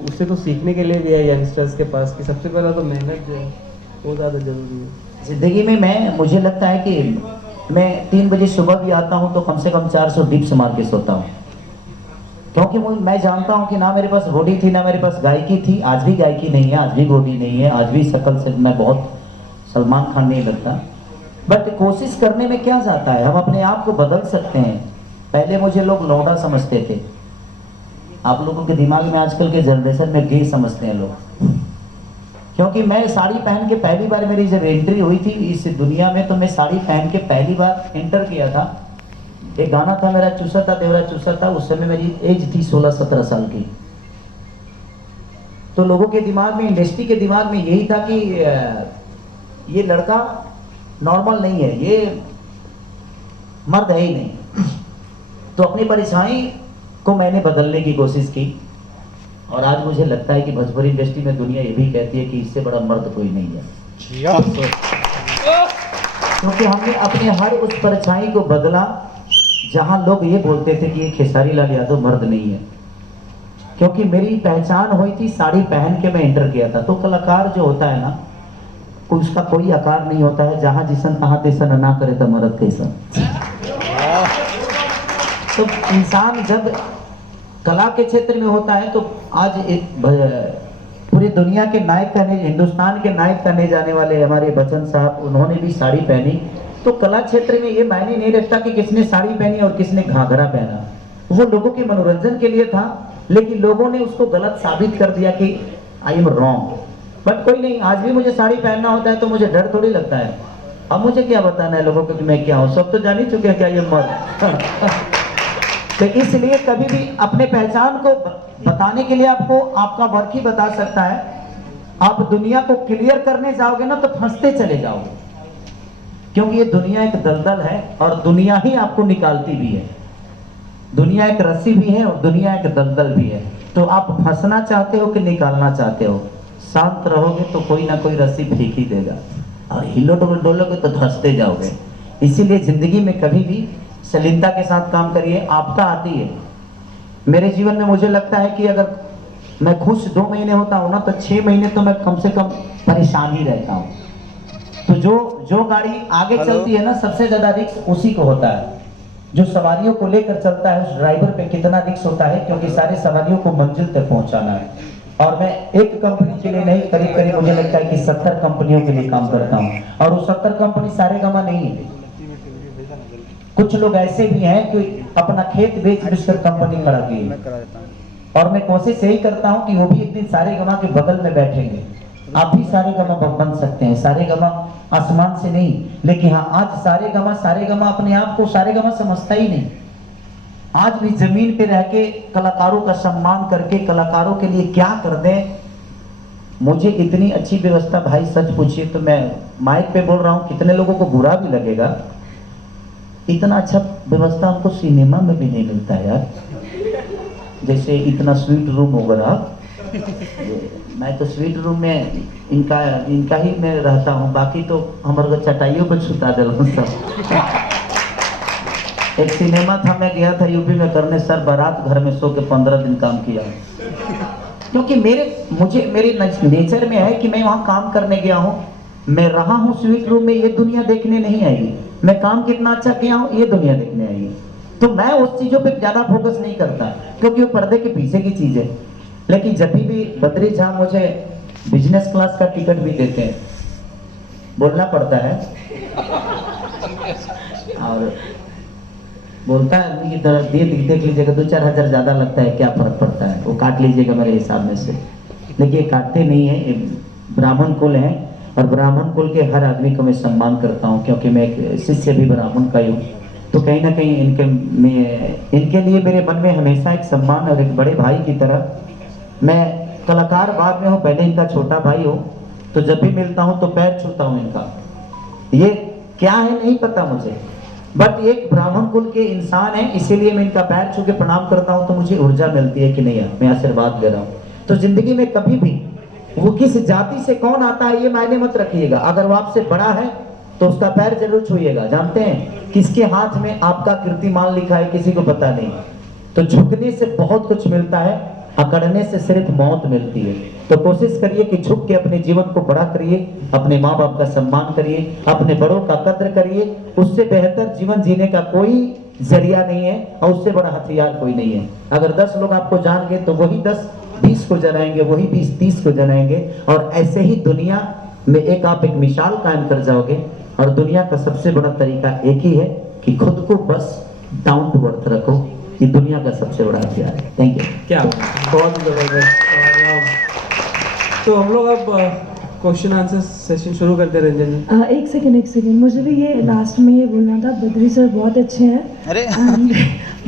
उससे तो सीखने के लिए भी है यंगस्टर्स के पास कि सबसे पहला तो मेहनत जो है वो ज़्यादा ज़रूरी है ज़िंदगी में। मुझे लगता है कि मैं 3 बजे सुबह भी आता हूँ तो कम से कम 400 डिप्स मार के सोता हूँ, क्योंकि मैं जानता हूँ कि ना मेरे पास बॉडी थी ना मेरे पास गायकी थी। आज भी गायकी नहीं है, आज भी बॉडी नहीं है, आज भी शक्ल से मैं बहुत सलमान खान नहीं लगता, बट कोशिश करने में क्या जाता है, हम अपने आप को बदल सकते हैं। पहले मुझे लोग लौंडा समझते थे, आप लोगों के दिमाग में आजकल के जनरेशन में गे समझते हैं लोग, क्योंकि मैं साड़ी पहन के पहली बार मेरी जब एंट्री हुई थी इस दुनिया में, तो मैं साड़ी पहन के पहली बार एंटर किया था। एक गाना था मेरा चूसा था देवरा चूसा था, उस समय मेरी एज थी 16-17 साल की। तो लोगों के दिमाग में, इंडस्ट्री के दिमाग में यही था कि ये लड़का नॉर्मल नहीं है, ये मर्द है ही नहीं। तो अपनी परछाई को मैंने बदलने की कोशिश की, और आज मुझे लगता है कि भोजपुरी इंडस्ट्री में दुनिया ये भी कहती है कि इससे बड़ा मर्द कोई नहीं है, क्योंकि हमने अपने हर उस परछाई को बदला जहां लोग ये बोलते थे कि ये खेसारी लाल यादव मर्द नहीं है। क्योंकि मेरी पहचान हुई थी, साड़ी पहन के मैं एंटर किया था। तो कलाकार जो होता है ना, उसका कोई आकार नहीं होता है, जहां जिसन तहां तेसन ना करे तो मर्द कैसन। तो इंसान जब कला के क्षेत्र में होता है, तो आज एक पूरी दुनिया के नायक कहने, हिंदुस्तान के नायक कहने जाने वाले हमारे बच्चन साहब, उन्होंने भी साड़ी पहनी। तो कला क्षेत्र में ये मायने नहीं रखता कि किसने साड़ी पहनी और किसने घाघरा पहना, वो लोगों के मनोरंजन के लिए था, लेकिन लोगों ने उसको गलत साबित कर दिया कि आई एम रॉन्ग। बट कोई नहीं, आज भी मुझे साड़ी पहनना होता है तो मुझे डर थोड़ी लगता है। अब मुझे क्या बताना है लोगों को कि मैं क्या हूँ, सब तो जान ही चुके हैं क्या ये मर्द। तो इसलिए कभी भी अपने पहचान को बताने के लिए आपको आपका वर्क ही बता सकता है। आप दुनिया को क्लियर करने जाओगे ना तो फंसते चले जाओगे, क्योंकि ये दुनिया एक दलदल है और दुनिया ही आपको निकालती भी है। दुनिया एक रस्सी भी है और दुनिया एक दलदल भी है। तो आप फंसना चाहते हो कि निकालना चाहते हो? शांत रहोगे तो कोई ना कोई रस्सी फेंक ही देगा, और हिलो डोलोगे तो धंसते जाओगे। इसीलिए जिंदगी में कभी भी सलीनता के साथ काम करिए। आपदा आती है, मेरे जीवन में मुझे लगता है कि अगर मैं खुश 2 महीने होता हूँ ना, तो 6 महीने तो मैं कम से कम परेशान ही रहता हूँ। तो जो गाड़ी आगे चलती है ना, सबसे ज्यादा रिस्क उसी को होता है। जो सवारियों को लेकर चलता है उस ड्राइवर पे कितना रिस्क होता है, क्योंकि सारे सवारियों को मंजिल तक पहुंचाना है। और मैं एक कंपनी के लिए नहीं, करीब करीब मुझे लगता है कि 70 कंपनियों के लिए काम करता हूँ, और वो 70 कंपनी सारेगामा नहीं है। कुछ लोग ऐसे भी हैं कि अपना खेत बेच कर कंपनी खड़ा की, और मैं कोशिश यही करता हूं कि वो भी एक दिन सारेगामा के बगल में बैठेंगे। आप भी सारेगामा बन सकते हैं, सारेगामा आसमान से नहीं, लेकिन हाँ, आज सारेगामा अपने आप को सारेगामा समझता ही नहीं। आज भी जमीन पे रह के कलाकारों का सम्मान करके कलाकारों के लिए क्या कर दें। मुझे इतनी अच्छी व्यवस्था, भाई सच पूछिए तो मैं माइक पे बोल रहा हूँ, कितने लोगों को बुरा भी लगेगा, इतना अच्छा व्यवस्था हमको सिनेमा में भी नहीं मिलता है यार। जैसे इतना स्वीट रूम होगा, मैं तो स्वीट रूम में इनका ही मैं रहता हूँ, बाकी तो हमारे चटाइयों पर छुटा दिल सब। एक सिनेमा था, मैं गया था यूपी में करने, सर बारात घर में सो के 15 दिन काम किया, क्योंकि मेरे नेचर में है कि मैं वहाँ काम करने गया हूँ, मैं रहा हूँ स्वीट रूम में, ये दुनिया देखने नहीं आई। मैं काम कितना अच्छा किया हूँ ये दुनिया देखने आई है। तो मैं उस चीजों पे ज्यादा फोकस नहीं करता, क्योंकि वो पर्दे के पीछे की चीज है। लेकिन जब भी बद्री झा मुझे बिजनेस क्लास का टिकट भी देते हैं, बोलना पड़ता है, और बोलता है आदमी की तरह, देख लीजिएगा 2-4 हज़ार ज्यादा लगता है, क्या फर्क पड़ता है, वो काट लीजिएगा मेरे हिसाब में से। लेकिन काटते नहीं है, ये ब्राह्मण कुल है, और ब्राह्मण कुल के हर आदमी को मैं सम्मान करता हूँ, क्योंकि मैं एक शिष्य भी ब्राह्मण का ही हूँ। तो कहीं ना कहीं इनके लिए मेरे मन में हमेशा एक सम्मान, और एक बड़े भाई की तरह। मैं कलाकार बाद में हूँ, पहले इनका छोटा भाई हूँ, तो जब भी मिलता हूँ तो पैर छूता हूँ इनका। ये क्या है नहीं पता मुझे, बट एक ब्राह्मण कुल के इंसान है, इसीलिए मैं इनका पैर छू के प्रणाम करता हूँ, तो मुझे ऊर्जा मिलती है कि नहीं यार मैं आशीर्वाद ले रहा हूँ। तो जिंदगी में कभी भी वो किस जाति से कौन आता है ये मायने मत रखिएगा, अगर वो आपसे बड़ा है तो उसका पैर जरूर छूइएगा। जानते हैं किसके हाथ में आपका कीर्तिमान लिखा है, किसी को पता नहीं। तो झुकने से बहुत कुछ मिलता है, अकड़ने से सिर्फ मौत मिलती है। तो कोशिश करिए कि झुक के अपने जीवन को बड़ा करिए, अपने माँ बाप का सम्मान करिए, अपने बड़ों का कद्र करिए। उससे बेहतर जीवन जीने का कोई जरिया नहीं है और उससे बड़ा हथियार कोई नहीं है। अगर 10 लोग आपको जान गए तो वही 10 20 को जलाएंगे, वही 20 30 को जलाएंगे, और ऐसे ही दुनिया में आप एक मिसाल कायम कर जाओगे। और दुनिया का सबसे बड़ा तरीका एक ही है कि खुद को बस डाउन टू अर्थ रखो। ये दुनिया का सबसे बड़ा हथियार है। Thank you. क्या बहुत जबरदस्त। तो हम लोग अब क्वेश्चन आंसर सेशन शुरू करते हैं। रंजन जी, एक सेकंड, मुझे भी ये लास्ट में ये बोलना था, बद्री सर बहुत अच्छे हैं। अरे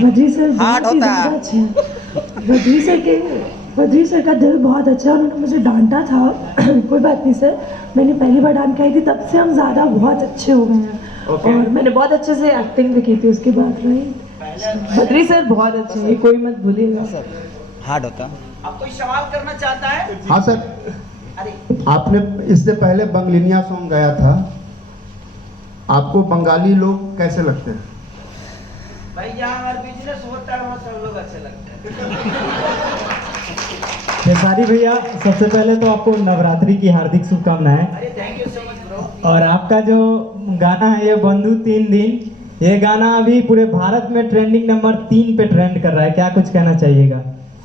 बद्री सर बहुत ही ज़्यादा अच्छे हैं। बद्री सर का दिल बहुत अच्छा है। उन्होंने मुझे डांटा था कोई बात नहीं सर, मैंने पहली बार डांट के आई थी, तब से हम ज़्यादा बहुत अच्छे हो गए हैं। Okay. और मैंने बहुत अच्छे से एक्टिंग भी की थी उसके बाद। राइट, बद्री सर बहुत अच्छे हैं, कोई मत भूलिएगा। हार्ड होता। अब कोई सवाल करना चाहता है? हाँ सर, आपने इससे पहले बंगलिनिया सॉन्ग गाया था, आपको बंगाली लोग कैसे लगते हैं? भाई जहाँ हमारा बिजनेस होता है वहाँ सब लोग अच्छे लगते हैं। खेसारी भैया, सबसे पहले तो आपको नवरात्रि की हार्दिक शुभकामनाएं। अरे thank you so much bro. और आपका जो गाना है ये बंधु 3 दिन, ये गाना अभी पूरे भारत में ट्रेंडिंग नंबर 3 पे ट्रेंड कर रहा है, क्या कुछ कहना चाहिएगा?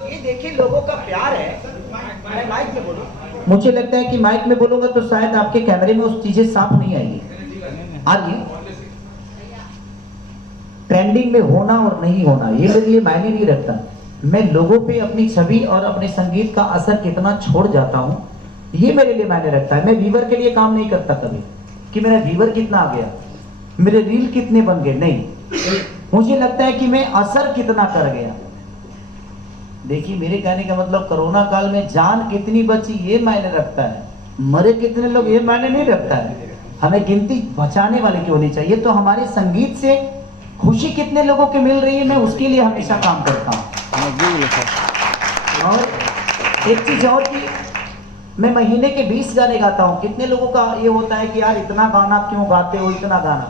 ये देखिए लोगों का प्यार है। मैं माइक में बोलूं? मुझे लगता है कि माइक में बोलूंगा तो शायद आपके कैमरे में उस चीजें साफ नहीं आएगी। आ रही है? ट्रेंडिंग में होना और नहीं होना ये मेरे लिए मायने नहीं रखता। मैं लोगों पे अपनी छवि और अपने संगीत का असर कितना छोड़ जाता हूँ ये मेरे लिए मायने रखता है। मैं व्यूवर के लिए काम नहीं करता कभी कि मेरा व्यूवर कितना आ गया, मेरे रील कितने बन गए, नहीं। मुझे लगता है कि मैं असर कितना कर गया। देखिए मेरे कहने का मतलब कोरोना काल में जान कितनी बची ये मायने रखता है, मरे कितने लोग ये मायने नहीं रखता है। हमें गिनती बचाने वाले की होनी चाहिए। तो हमारे संगीत से खुशी कितने लोगों को मिल रही है मैं उसके लिए हमेशा काम करता हूँ। और एक चीज और कि मैं महीने के 20 गाने गाता हूँ। कितने लोगों का ये होता है कि यार इतना गाना क्यों गाते हो, इतना गाना।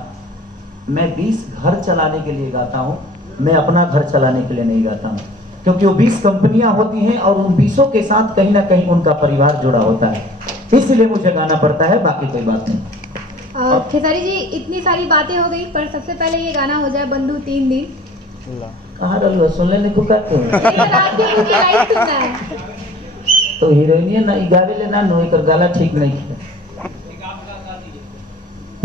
मैं 20 घर चलाने के लिए गाता हूँ, मैं अपना घर चलाने के लिए नहीं गाता हूँ। क्योंकि वो 20 कंपनियां होती हैं और उन 20 के साथ कहीं ना कहीं उनका परिवार जुड़ा होता है, इसलिए मुझे गाना पड़ता है, बाकी कोई बात नहीं। खेसारी जी, इतनी सारी बातें हो गई, पर सबसे पहले ये गाना हो जाए बंधु 3 दिन। कहाँ रहो सुन लेने को कहते हैं तो हीरोइन ना गावे ले ना नो एकर गाला ठीक नहीं है।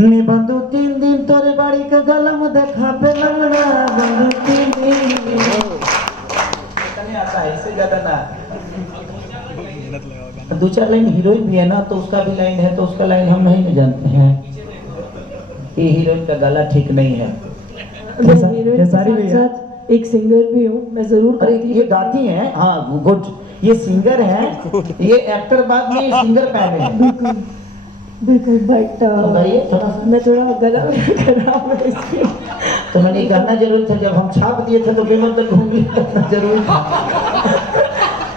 नी बंधु 3 दिन तोरे बाड़ी का गला में देखा पे लंगड़ा बंधु 3 दिन कने आता है इससे ज्यादा ना। 2-4 लाइन हीरोइन भी है ना तो उसका भी लाइन है, तो उसका लाइन हम नहीं जानते हैं कि हीरोइन का गला ठीक नहीं है। खेसारी भैया, एक सिंगर भी हूँ मैं, जरूर। अरे ये गाती हैं, हाँ गुड, ये सिंगर हैं, ये एक्टर बाद में सिंगर पहने हैं। बिल्कुल, बट गाइए थोड़ा सा। मैं थोड़ा गला खराब है इसलिए। तो मैंने गाना जरूर था, जब हम छाप दिए थे तो पेमेंट तक होंगी जरूर था।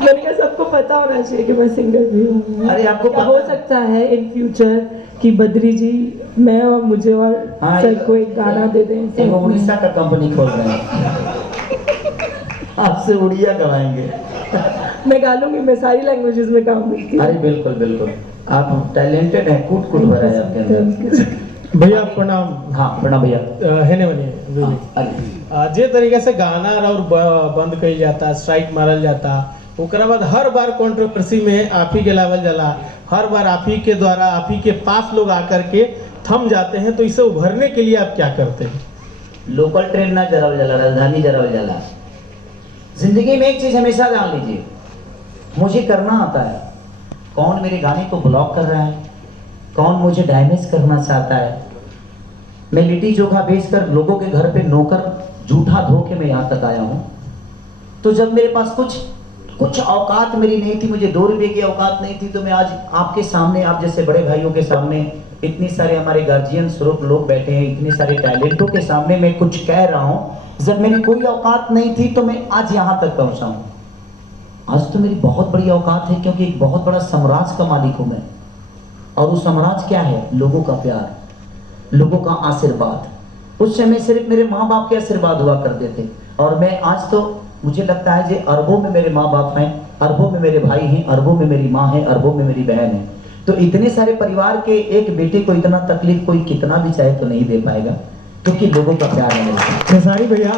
मैंने कहा सबको पता होना चाहिए कि मैं सिंगर भी हूँ। अरे आपको क्या हो सकता है इन फ्यूचर कि बद्री जी मैं और मुझे और हाँ, सर को एक गाना दे दें। एक उड़ीसा का कंपनी खोल रहे हैं, आपसे उड़िया गवाएंगे। मैं गा लूंगी, मैं सारी लैंग्वेजेस में काम करती हूँ। अरे बिल्कुल बिल्कुल, आप टैलेंटेड हैं, कूट कूट भरा है आपके अंदर। भैया प्रणाम। हाँ प्रणाम भैया। हेने बनिए अरे जे तरीके से गाना और बंद कही जाता, स्ट्राइक मारल जाता, ओकरा बाद हर बार कंट्रोवर्सी में आप ही के लावल जाला, हर बार आप ही के द्वारा आप ही के पास लोग आकर के थम जाते हैं, तो इसे उभरने के लिए आप क्या करते हैं? लोकल ट्रेन ना जरावल जाला, राजधानी जरावल जाला। जिंदगी में एक चीज हमेशा जान लीजिए, मुझे करना आता है। कौन मेरे गाने को ब्लॉक कर रहा है, कौन मुझे डैमेज करना चाहता है। मैं लिट्टी चोखा बेचकर लोगों के घर पे नौकर झूठा धोके मैं यहाँ तक आया हूँ। तो जब मेरे पास कुछ औकात मेरी नहीं थी, मुझे 2 रुपये की औकात नहीं थी, तो मैं आज आपके सामने, आप जैसे बड़े भाइयों के सामने, इतनी सारे हमारे गार्जियन स्वरूप लोग बैठे हैं, इतने सारे टैलेंटों के सामने मैं कुछ कह रहा हूँ। जब मेरी कोई औकात नहीं थी तो मैं आज यहाँ तक पहुँचा हूँ। आज तो मेरी बहुत बड़ी औकात है, क्योंकि एक बहुत बड़ा साम्राज्य का मालिक हूँ मैं। और वो साम्राज्य क्या है? लोगों का प्यार, लोगों का आशीर्वाद। उस समय सिर्फ मेरे माँ बाप के आशीर्वाद हुआ करते थे, और मैं आज तो मुझे लगता है जो अरबों में मेरे माँ बाप हैं, अरबों में मेरे भाई हैं, अरबों में मेरी माँ है, अरबों में मेरी बहन है। तो इतने सारे परिवार के एक बेटे को इतना तकलीफ कोई कितना भी चाहे तो नहीं दे पाएगा, क्योंकि लोगों का प्यार है मेरे साथ। खेसारी भैया